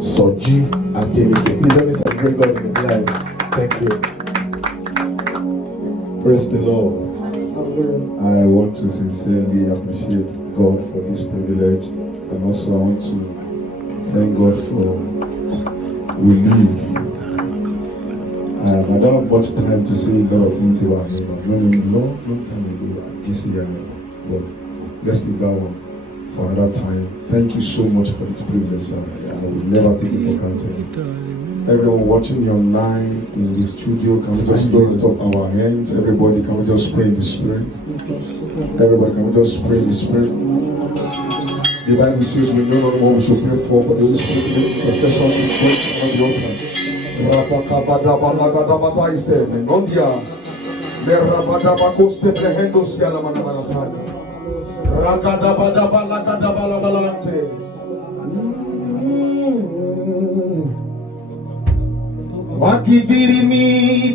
SOJI ADELEKE. Please let me celebrate God in his life. Thank you. Praise the Lord. I want to sincerely appreciate God for this privilege, and also I want to thank God for WOLI. I don't have much time to say a lot of things about him. I've known him a long time ago at this year, but let's leave that one for another time. Thank you so much for this privilege, sir. I will never take it for granted. Everyone watching me online in the studio, can we just lift up our hands? Everybody, can we just pray in the Spirit? Everybody, can we just pray in the Spirit? The Bible says we know not what we should pray for, but the Holy Spirit makes intercessions with God on the altar. Rapakabadabalagadamatha is there. Menondia. Lerabadabakoste prehendos yalamanamanatai. Rakadabadabalagadabalante. Wakiviri mi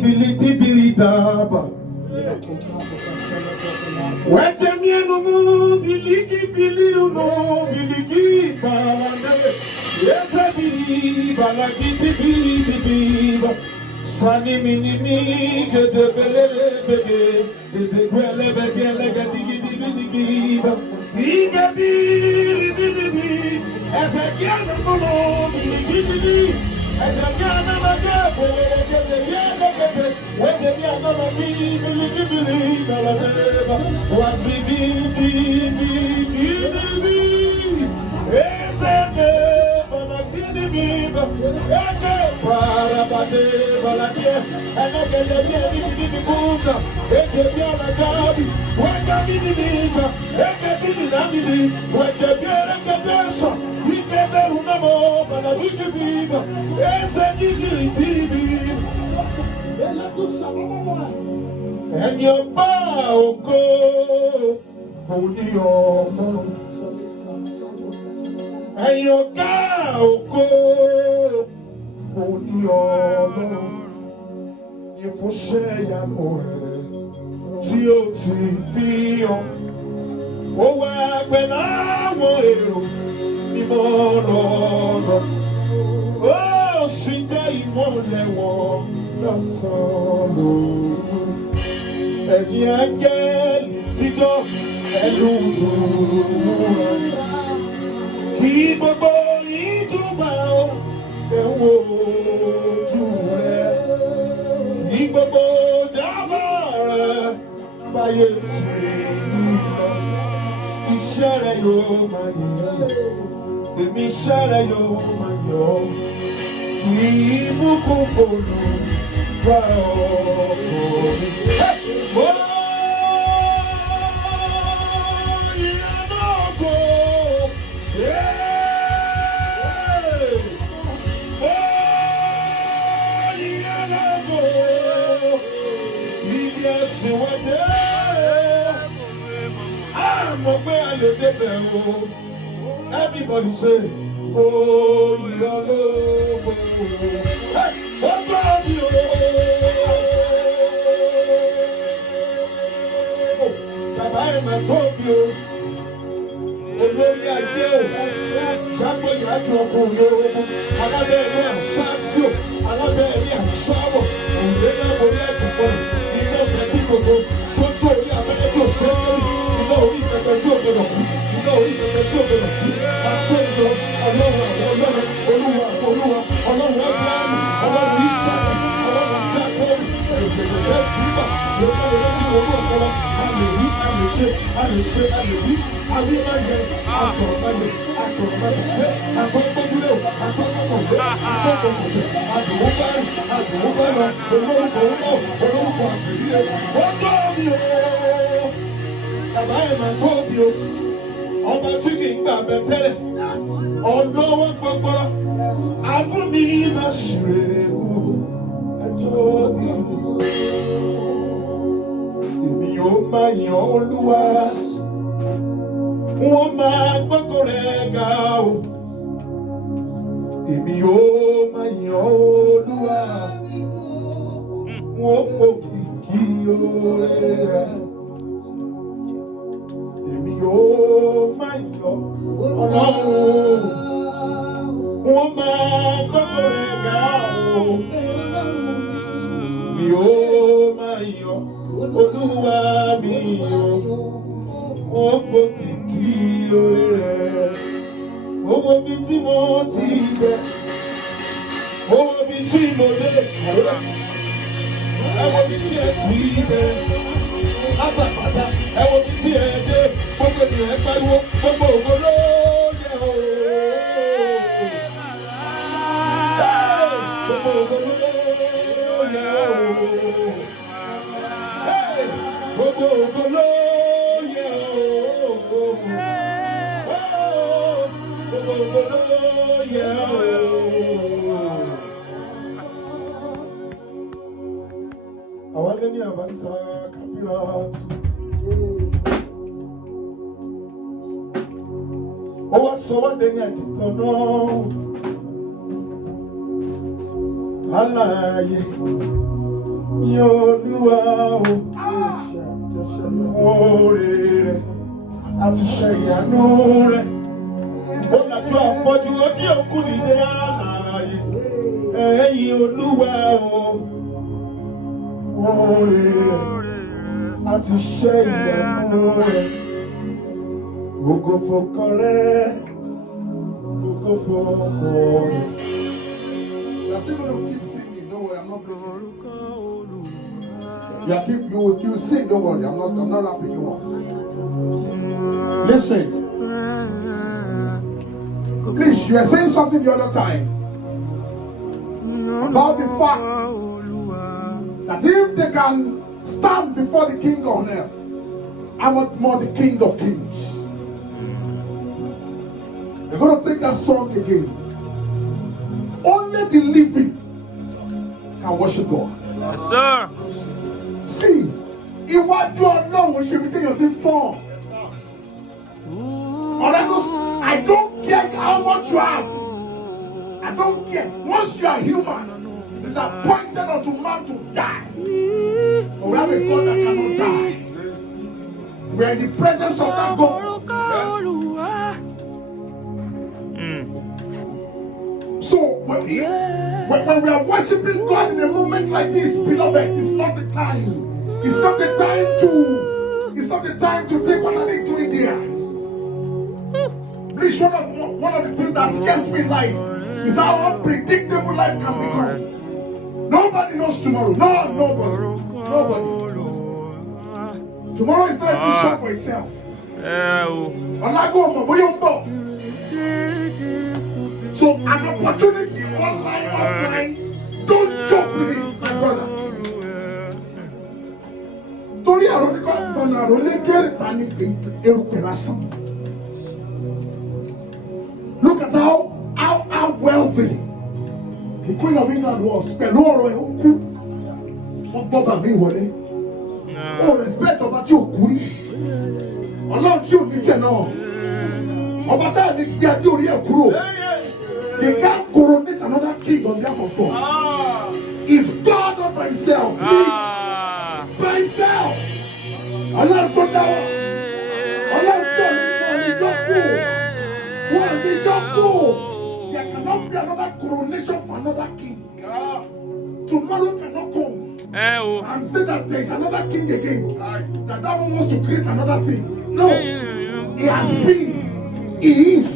biliti viridaba. Wetemienu mu biliki biliru no biliki balande. Yeta bili balaki bili. Sani minimi kede belele bebe. Ezekwele bedele gadigi digi. Ige bili. Ezekiel no biliki bili. And your bow go on your mouth, and your cow go on your mouth. You for share your more, feel. Oh, when I want you, oh, she day won't let walk the solo. And young girl, Tigo, and keep a boy to bow, and woe to wear. Keep a boy, Jamara, by your tea. Share your money. Let me share your money. Keep a follow. Everybody say, oh, you're love. Hey, what love you? Baba, I'm told you. Olórí ayé o, jágbó ìyájú ọkọ òyòrò, alábẹ́ẹ̀rí àṣàṣò, alábẹ́ẹ̀rí àṣàwọ̀, òǹdé náà borí ẹ̀dùnkọ́, iná ọ̀fẹ́ tí kòkó, sọ́sọ́ orí abẹ́rẹ́ tí ò ṣe é lórí, iná orí ìpẹpẹ tí ò gbọdọ̀ kú, iná orí ìpẹpẹ tí ò gbọdọ̀ tú, àtó ìlọ, ọlọ́run àwọn ọlọ́run, olúwa àwọn olúwa, ọlọ́run Ábúráhámù, ọlọ́run Ísákì, ọlọ́run Jákọ́bù, ẹ̀rùgbẹ̀gbẹ̀ bíbà, lọ́wọ́ tí mo rú ọ̀pọ̀lọ, a lè rí, a lè ṣe, a lè ṣe, a lè rí. Awimaye, asọ̀rọ̀maye, asọ̀rọ̀maye, atọ́gbọ́dúlé o, atọ́gbọ́dúlé, atọ́gbọ́dúlé, adùnúbárì, adùnúbárà, olórúkọ ńlá, olórúkọ àgbèrè, ó tóbi o, bàbá ẹ̀ máa tóbi o, ọba tí kì í gbà bẹ tẹ́lẹ̀, ọlọ́wọ́ gbogbo, afúnmi máa ṣeré kú, ẹ tóbi o, èmi yóò máa yan Olúwa. Wọ́n máa gbọ́kọ̀ rẹ̀ ga o. Èmi yóò máa yan Olúwa. Wọ́n pò kìkì oore rẹ̀. Èmi yóò máa yan Ọlọ́run. Woman, mi o ma yo, Olúwa mi yo, mo kìkì orí rẹ̀, mo bí tí mo ti bẹ̀, mo bí tí mo lè kàwé, mo bí tí ẹ ti bẹ̀, pátápátá, mo bí tí ẹ dé, gbogbo ènìyàn pariwo, gbogbo ògo ló yẹ o. Gbogbo ògo ló yẹ o. Gbogbo ògo ló yẹ o. Gbogbo ògo ló yẹ o. Àwọn ẹni àbáńsá káfíńrà tún. Ó wá sọ wá dẹni àtìtàn náà. Alààyè ni Olúwa o, fún oore rẹ̀ àti ṣe ìyanu rẹ̀. Ó lajú afọ́jú ojú òkú nílé alààyè. Ẹ̀yin Olúwa o, fún oore rẹ̀ àti ṣe ìyanu rẹ̀. Ògo fọkàn rẹ̀, ògo fọkàn rẹ̀. You are still going to keep singing, don't worry, I'm not breaking it. You sing, don't worry, I'm not wrapping you up. Listen. Please, you were saying something the other time about the fact that if they can stand before the King on earth, how much more the King of Kings. They're going to take that song again. Only the living can worship God. Yes, sir. See, iwájú Ọlọ́run ṣe bí téèyàn ti fọ́n. I don't care how much you have. I don't care. Once you are human, it is appointed unto man to die. But we have a God that cannot die. We are in the presence of that God. Yes. So when we are worshiping God in a moment like this, beloved, it's not the time. It's not the time to take what I need to India. Please, one of the things that scares me in life is how unpredictable life can become. Nobody knows tomorrow. Nobody. Tomorrow is not a vision for itself. So an opportunity online, offline, don't joke with it, my brother. Torí àròlé kọ́ ọ̀nà àròlé kéré ta ní erùpẹ̀ lásán. Look at how wealthy the Queen of England was. Pẹ̀lú ọ̀rọ̀ ẹ̀ ó kú. Wọ́n gbọ́ bàmí ìwọlé. Ó respect ọba tí ò kú rí. Ọlọ́run tí ò ní tẹ̀ náà. Ọba táyà ní gbé adé orí ẹ̀ kúrò. They can't coronate another king on behalf of God. Is God not by himself? By himself. Allah tó dá wa. Allah tí ò ní jókòó. Wọ́n ní jókòó. There cannot be another coronation for another king. Tomorrow cannot come and say that there is another king again. That one wants to create another thing. No. He has been. He is.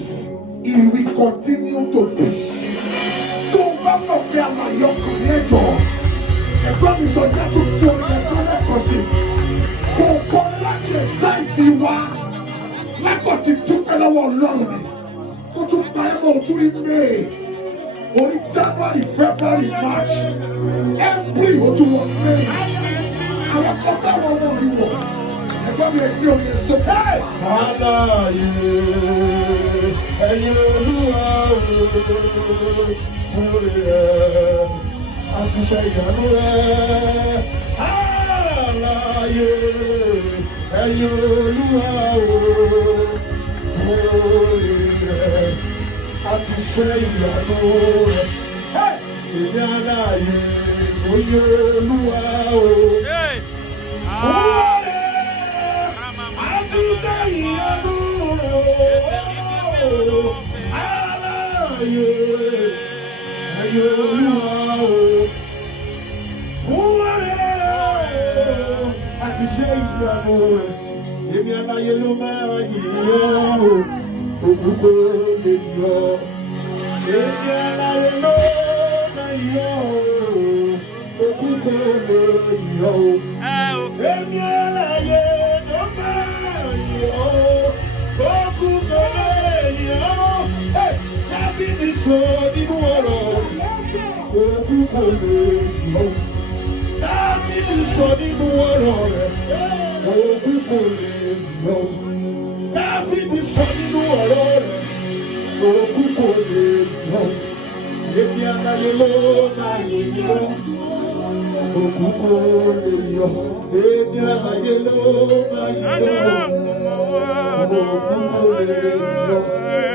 He will continue to be. So back up there, my young creator. The God is on that to tell the brother person. Go come back to anxiety. Like what you took along long. Go to Bible to May. Only January, February, March. Every what to want May. Our father will be one. Alààyè ẹ̀yin Olúwa oore rẹ̀ àti ṣe ìyanu rẹ̀. Alààyè ẹ̀yin Olúwa oore rẹ̀ àti ṣe ìyanu rẹ̀. Èmi alààyè oyè Olúwa oore.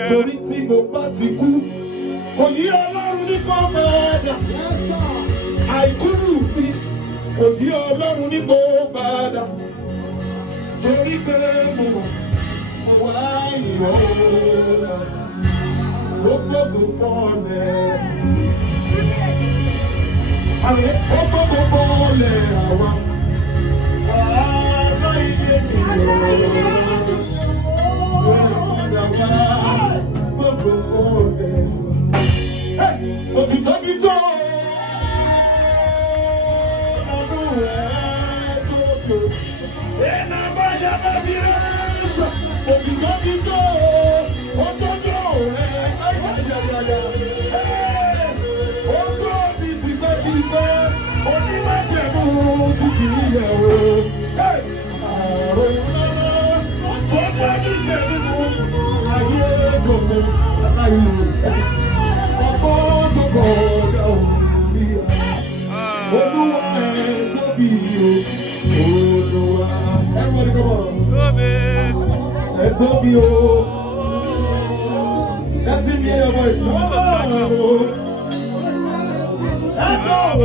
Torí tí mo bá ti kú, òyì Ọlọ́run ní kò padà. Àìkúrú mi, òyì Ọlọ́run ní kò padà. Torí pé mo wá ìrọ̀ ó gbọ́dọ̀ fọ́lẹ̀. Àwọn ó gbọ́dọ̀ fọ́lẹ̀ àwa. Ará ilé mi gbọ́dọ̀ fọ́lẹ̀. Òtítọ́ bí tó lọ́dún rẹ̀ tó tó. Ẹ̀nà báyà bábí rẹ̀ sọ. Òtítọ́ bí tó ọjọ́jọ́ rẹ̀ ayáyáyá. Ó tó bí tipẹ́tipẹ́ onímọ̀jẹ̀mú tí kì í yẹ̀ wò. Àrùn náà tó gbájú jẹ̀ nínú ayé gbogbo aláìlú. Olúwa ẹ̀ tóbi o, Olúwa. Everybody come on. Ẹ̀ tóbi o. Let's hear your voice. Ẹ̀ tóbi.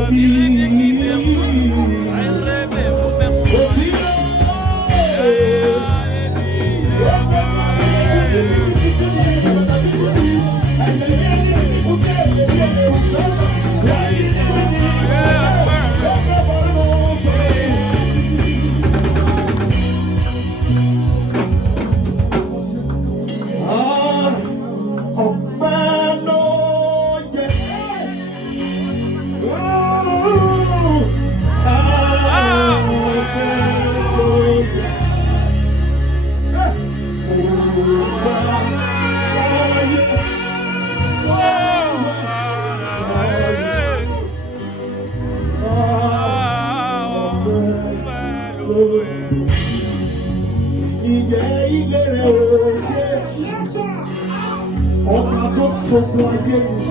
Ọba tó sọ̀kò ayé mi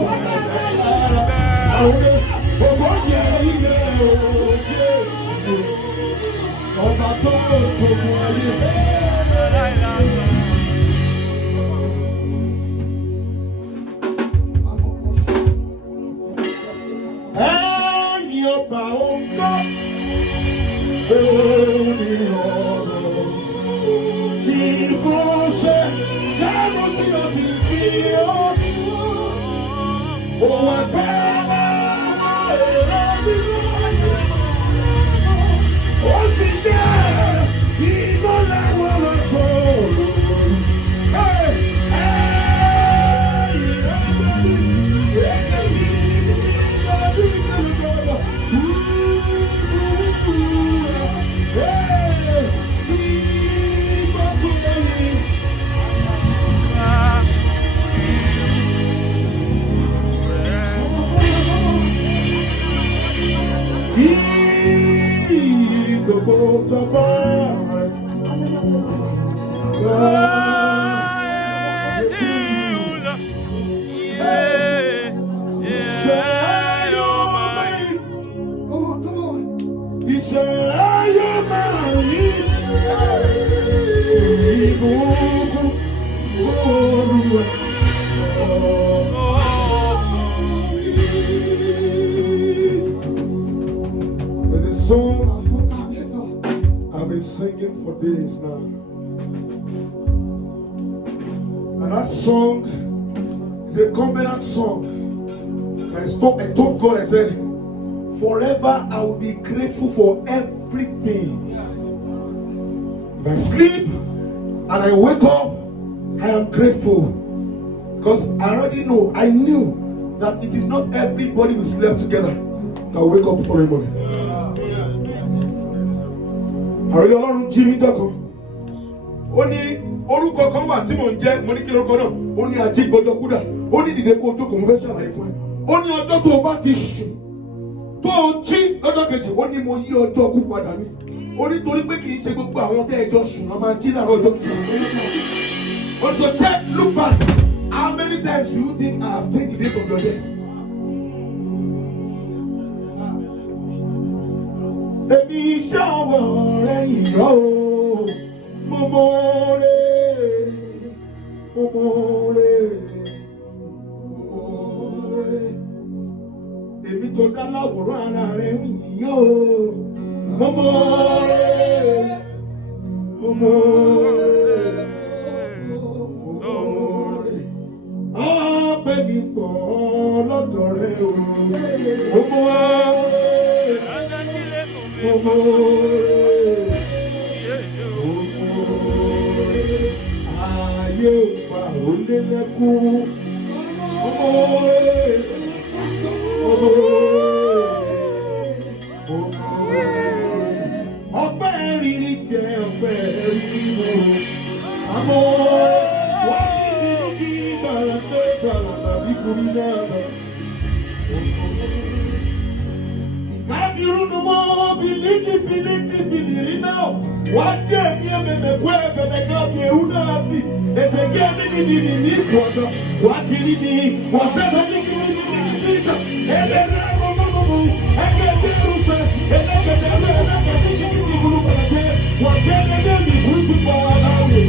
àwọn ọmọ yẹ ilé Jésù. Ọba tó sọ̀kò ayé mi. Ẹ̀yin ọba ọ̀gá òní ọ̀rọ̀ ìfúnṣẹ́ jáde tí o ti fi ó wà pẹ́lá èrò nínú ayé ó sì jẹ́ ìmọ̀lẹ̀ wọn lọ sọ̀rọ̀. There's a song I've been singing for days now. And that song is It's a covenant song. I told God, I said, forever I will be grateful for everything. If I sleep and I wake up, I am grateful. Because I already know, I knew that it is not everybody we slept together that will wake up the following morning. Àròlé Ọlọ́run jí mi dọ́kan. Ó ní orúkọ kan wà tí mò ń jẹ́, mo ní kí lórúkọ náà. Ó ní ajígbọ́dọ̀ kúdà. Ó ní dìde kó o jókòó, mo fẹ́ ṣàlàyé fún ẹ. Ó ní ọjọ́ tó o bá ti sùn, tó o jí lọ́jọ́ kejì, ó ní mo yí ọjọ́ kú padà ní. Ó ní torí pé kì í ṣe gbogbo àwọn tẹ́ ẹjọ́ sùn, a máa jí láàárọ̀ ọjọ́ sùn. Also check, look back. How many times do you think I have taken the day from your death? Èmi iṣẹ́ ọwọ́ rẹ̀ yìnyín o, mo mọ̀ọ́rẹ́. Èmi tó dá láwòrán ara rẹ̀ yìnyín o, mo mọ̀ọ́rẹ́. Ọpẹ́ mi pọ̀ lọ́dọ̀ rẹ̀ o, mo mọ̀ọ́rẹ́. Ayé òpá òlé lẹ́kún. Ọpẹ́ rírí jẹ́ ọpẹ́ rírí mo. Àmọ́ wọ́n ní kí bàrà tó bàrà tàbí kúrú náà. Kabirunu mo biliki bilirina waje miememe kwebele kabiruna ati esege mini ni kwata watiri ni wasema ni kita elele momo ekete rusa elele kasi bulu balaje wasema ni bulu balaje.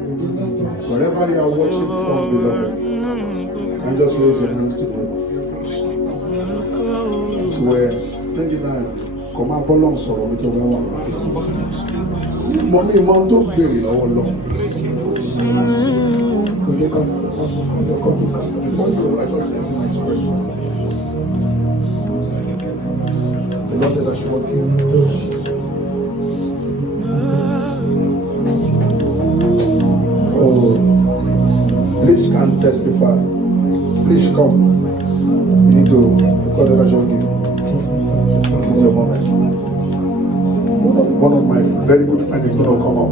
Wherever you are watching from, beloved, and just raise your hands together. It's where 29. Come on, belong so we to go on. Mommy, mom, don't be lọ́wọ́ lọ. I just sense in my spirit. The Lord said I should walk you. Please can testify. Please come. You need to, because I showed you. This is your moment. One of my very good friends is going to come up.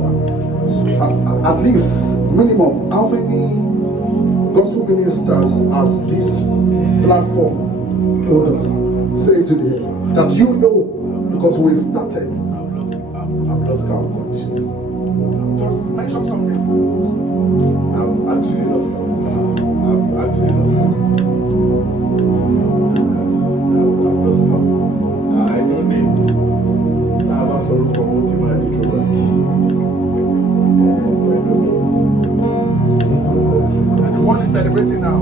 At least, minimum, how many gospel ministers has this platform? Hold on. Say today that you know, because we started. I've lost count. Just mention some names. I've actually lost count. I've lost count. I know names. I was sort of promoting my little work. I know names. And the one is celebrating now.